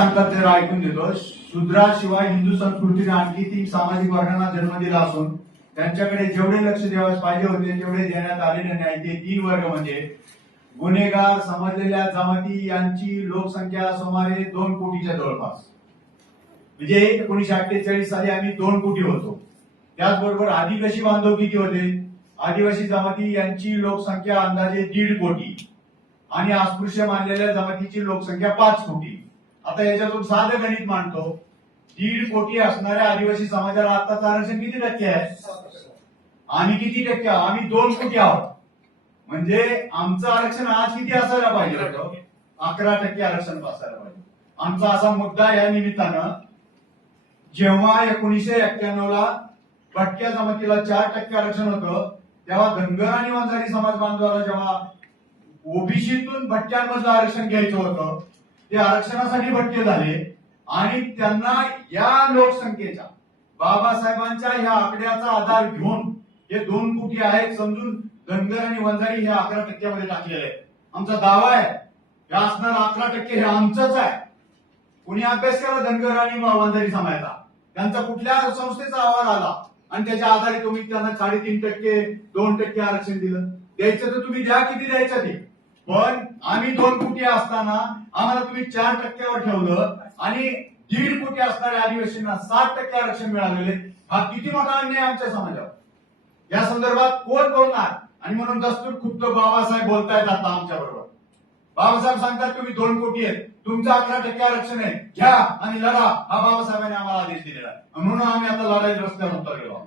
सांगतात ते ऐकून घेतो. शूद्राशिवाय हिंदू संस्कृतीने आणखी 3 सामाजिक वर्गांना जन्म दिला असून त्यांच्याकडे जेवढे लक्ष द्यावयास पाहिजे होते तेवढे देण्यात आलेले नाही. ते 3 वर्ग म्हणजे गुन्हेगार समजलेल्या जमाती यांची लोकसंख्या सुमारे 2 कोटीच्या जवळपास, म्हणजे 1948 साली आम्ही 2 कोटी होतो. त्याचबरोबर आदिवासी बांधव किती होते? आदिवासी जमाती यांची लोकसंख्या अंदाजे 1.5 कोटी आणि अस्पृश्य मानलेल्या जमातीची लोकसंख्या 5 कोटी. आता याच्यातून साधं गणित मांडतो. 1.5 कोटी असणाऱ्या आदिवासी समाजाला आताच आरक्षण किती टक्के आहे? आणि किती टक्के? आम्ही 2 कोटी आहोत. म्हणजे आमचं आरक्षण आज किती असायला पाहिजे होतं? 11% आरक्षण असायला पाहिजे. आमचा असा मुद्दा या निमित्तानं, जेव्हा 1991 ला भटक्या जमातीला 4% आरक्षण होतं, तेव्हा धनगर आणि वंजारी समाज बांधवाला जेव्हा ओबीसीतून भटक्यांमधलं आरक्षण घ्यायचं होतं, ते आरक्षणासाठी भटके झाले आणि त्यांना या लोकसंख्येच्या, बाबासाहेबांच्या ह्या आकड्याचा आधार घेऊन हे 2 कोटी आहेत समजून धनगर आणि वंजारी हे 11% मध्ये टाकलेले आहे. आमचा दावा आहे हे असणार 11% हे आमचंच आहे. कुणी अभ्यास केला धनगर आणि वंजारी समाजाचा? त्यांचा कुठल्या संस्थेचा अहवाल आला आणि त्याच्या आधारे तुम्ही त्यांना 3.5%, 2% आरक्षण दिलं? द्यायचं तर तुम्ही द्या, किती द्यायचं ते. पण आम्ही 2 कोटी असताना आम्हाला तुम्ही 4%वर ठेवलं आणि 1.5 कोटी असणाऱ्या आदिवासींना 60% आरक्षण मिळालेले. हा किती मोठा अन्याय आमच्या समाजावर. या संदर्भात कोण बोलणार? आणि म्हणून दस्तूर खुद्द बाबासाहेब बोलतायत आता आमच्या बरोबर. बाबासाहेब सांगतात तुम्ही 2 कोटी आहेत, तुमचं 11% आरक्षण आहे, घ्या आणि लढा. हा बाबासाहेबांनी आम्हाला आदेश दिलेला आहे. म्हणून आम्ही आता लढाई रस्त्यावर उतरलेलो आहोत.